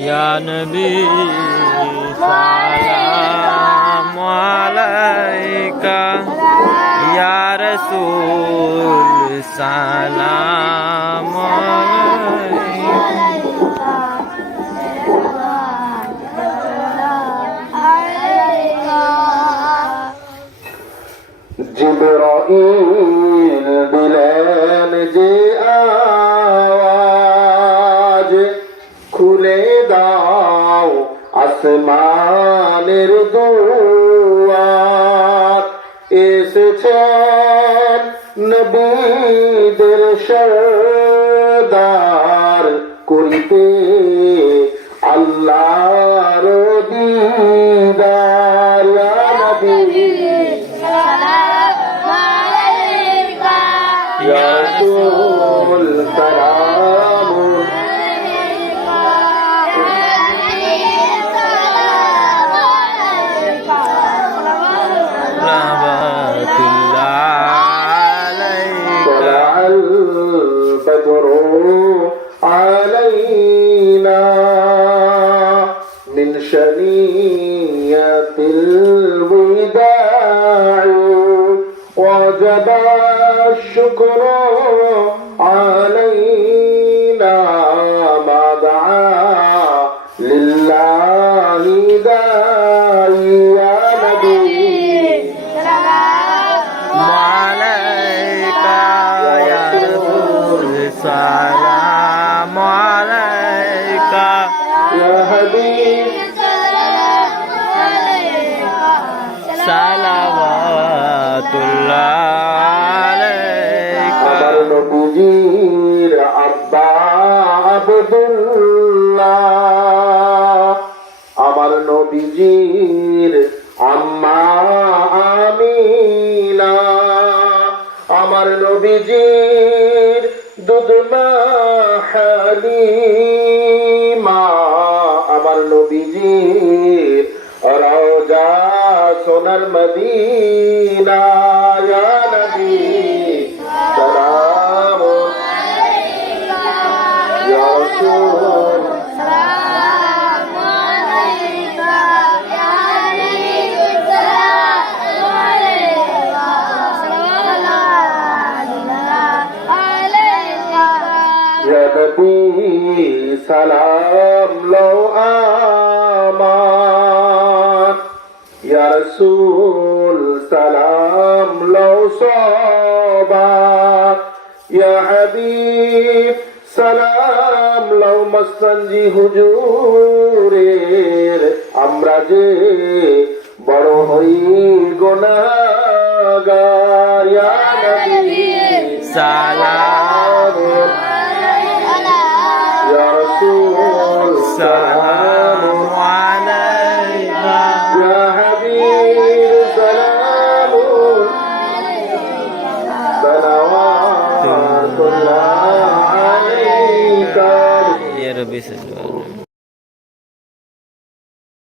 या नबी सलाम अलैका या रसूल सलाम জিবরাইল দিলেন যে আওয়াজ, খুলে দাও আসমানের দুয়ার। এসেছেন নবীদের সরদার, করিতে আল্লাহর দিদার। ইয়া রাসূল সালাম البدر علينا من شنية الوداع، وجب الشكر علينا ما دعا لله داعي. يا نبي سلام عليك يا حبيب صلوات الله عليك. আমার নবীর আব্বা আব্দুল্লাহ, আমার নবীজির আম্মা আমিনা, আমার নবীজির দুধমা হালিমা, আমার নবীজির রওজা সোনার মদিনা। ইয়া নবী সালাম ইয়া রাসূল يا نبي سلام لو آمان، يا رسول سلام لو صبر، يا حبيب সালাম লও মস্তানজি হুজুরের। আমরা যে বড় হই গুনাহগার। ইয়া নবী সালাম ইয়া রাসূল সালাম আলাইকা ইয়া হাবিব সালাম সালাওয়াতুল্লাহ আলাইকা। ইয়া রাব্বি